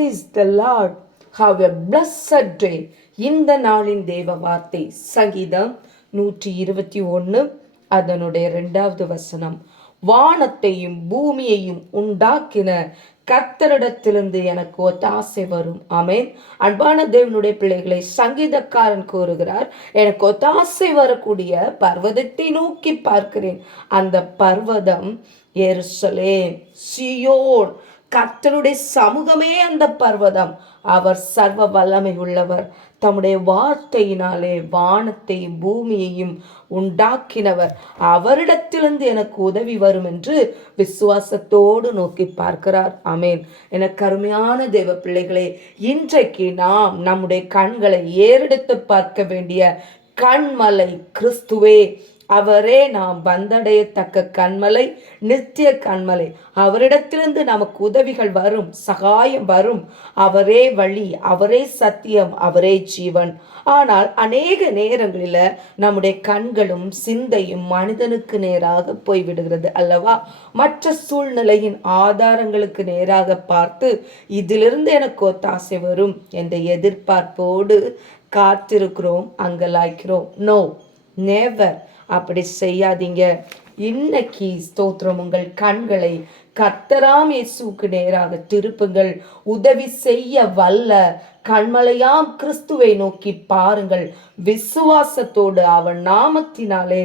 Praise the Lord. Have a blessed டே. இந்த நாளின் தேவ வார்த்தை சங்கீதம் 121 அதனுடைய 2வது வசனம். வானத்தையும் பூமியையும் உண்டாக்கின கர்த்தரிடத்திலிருந்து எனக்கு ஒத்தாசை வரும். ஆமென். அன்பான தேவனுடைய பிள்ளைகளை, சங்கீதக்காரன் கூறுகிறார், எனக்கு ஒத்தாசை வரக்கூடிய பர்வதத்தை நோக்கி பார்க்கிறேன். அந்த பர்வதம் எருசலேம், சீயோன். கர்த்தருடைய சமூகமே அந்த பர்வதம். அவர் சர்வ வல்லமை உள்ளவர். தம்முடைய வார்த்தையினாலே வானத்தையும் பூமியையும் உண்டாக்கினவர். அவரிடத்திலிருந்து எனக்கு உதவி வரும் என்று விசுவாசத்தோடு நோக்கி பார்க்கிறார். ஆமென். எனக்கு அருமையான தேவ பிள்ளைகளே, இன்றைக்கு நாம் நம்முடைய கண்களை ஏறெடுத்து பார்க்க வேண்டிய கண்மலை கிறிஸ்துவே. அவரே நாம் வந்தடையத்தக்க கண்மலை, நித்திய கண்மலை. அவரிடத்திலிருந்து நமக்கு உதவிகள் வரும், சகாயம் வரும். அவரே வழி, அவரே சத்தியம், அவரே ஜீவன். ஆனால் அநேக நேரங்களில் நம்முடைய கண்களும் சிந்தையும் மனிதனுக்கு நேராக போய்விடுகிறது அல்லவா? மற்ற சூழ்நிலையின் ஆதாரங்களுக்கு நேராக பார்த்து இதிலிருந்து எனக்கு ஒத்தாசை வரும் என்ற எதிர்பார்ப்போடு காத்திருக்கிறோம், அங்கலாய்க்கிறோம். No, never. அப்படி செய்யாதீங்க. இன்னைக்கு ஸ்தோத்திரம், உங்கள் கண்களை கர்த்தராம் இயேசுவுக்கு நேராக திருப்புங்கள். உதவி செய்ய வல்ல கண்மலையாம் கிறிஸ்துவை நோக்கி பாருங்கள். விசுவாசத்தோடு அவர் நாமத்தினாலே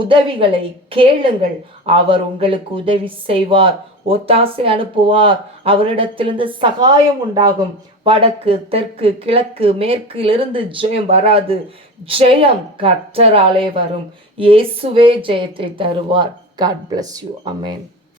உதவிகளை கேளுங்கள். அவர் உங்களுக்கு உதவி செய்வார், ஒத்தாசை அனுப்புவார். அவரிடத்திலிருந்து சகாயம் உண்டாகும். வடக்கு, தெற்கு, கிழக்கு, மேற்கிலிருந்து ஜெயம் வராது. ஜெயம் கர்த்தராலே வரும். இயேசுவே ஜெயத்தை தருவார். God bless you. Amen.